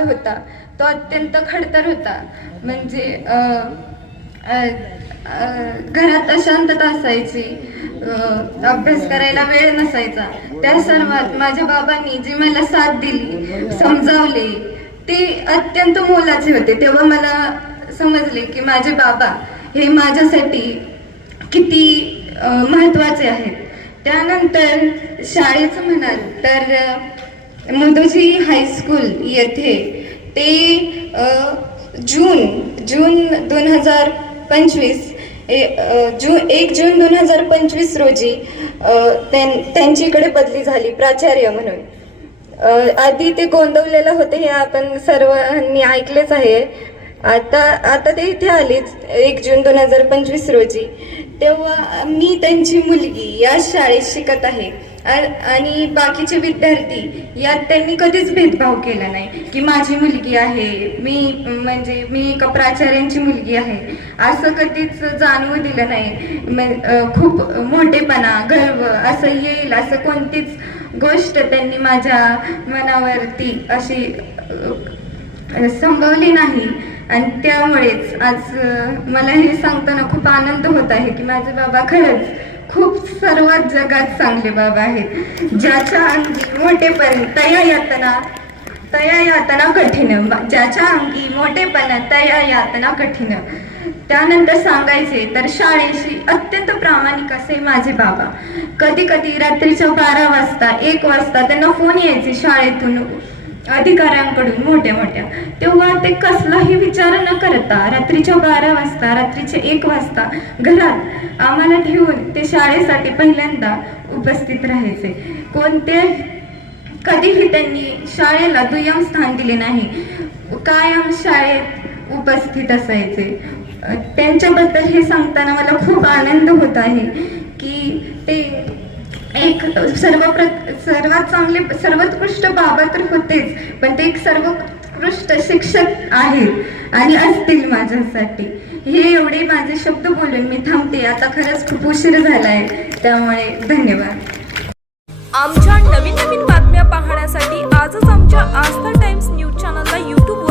होता तो अत्यंत खडतर होता. म्हणजे घरात अशांतता असायची अभ्यास करायला वेळ नसायचा. त्या सर्वात माझ्या बाबांनी जी मला साथ दिली समजावले ते अत्यंत मोलाचे होते. तेव्हा मला समजले की माझे बाबा हे माझ्यासाठी किती महत्त्वाचे आहेत. त्यानंतर शाळेचं म्हणाल तर मुदोजी हायस्कूल येथे ते जून जून दोन हजार पंचवीस ए- जून एक जून दोन हजार पंचवीस रोजी त्यां- त्यांची इकडे बदली झाली प्राचार्य म्हणून. आधी ते गोंदवलेलं होते हे आपण सर्वांनी ऐकलेच आहे. आता आता ते इथे आलीच एक जून दोन हजार पंचवीस रोजी. तेव्हा मी त्यांची मुलगी या शाळेत शिकत आहे. आणि बाकीचे विद्यार्थी यात त्यांनी कधीच भेदभाव केला नाही. की माझी मुलगी आहे मी म्हणजे मी एका प्राचार्यांची मुलगी आहे. असं कधीच जाणवू दिलं नाही. खूप मोठेपणा गर्व असं येईल असं कोणतीच गोष्ट त्यांनी माझ्या मनावरती अशी संभवली नाही. आणि त्यामुळेच आज मला हे सांगताना खूप आनंद होत आहे की माझे बाबा खरंच खूप सर्वात जगात चांगले बाबा आहेत. ज्याच्या अंगी मोठेपण तया यातना तया यातना कठीण. ज्याच्या अंगी मोठेपणा तया यातना कठीण. त्यानंतर सांगायचे तर शाळेशी अत्यंत प्रामाणिक असे माझे बाबा. कधी कधी रात्रीच्या बारा वाजता एक वाजता त्यांना फोन यायचे शाळेतून. अधिकाऱ्यांकडून मोठ्या मोठ्या. तेव्हा ते कसलाही विचार न करता रात्रीच्या बारा वाजता रात्रीचे एक वाजता घरात आम्हाला ठेवून ते शाळेसाठी पहिल्यांदा उपस्थित राहायचे. कोणते? कधीही त्यांनी शाळेला दुय्यम स्थान दिले नाही. कायम शाळेत उपस्थित असायचे. त्यांच्याबद्दल हे सांगताना मला खूप आनंद होत आहे की एक सर्व प्र सर्वात चांगले सर्वोत्कृष्ट बाबा तर होतेच पण ते एक सर्वोत्कृष्ट शिक्षक आहेत आणि असतील माझ्यासाठी. हे एवढे माझे शब्द बोलून मी थांबते. आता खरंच खूप उशीर झालाय त्यामुळे धन्यवाद. आमच्या नवीन नवीन बातम्या पाहण्यासाठी आजच आमच्या आस्था टाइम्स न्यूज चॅनलला यूट्यूब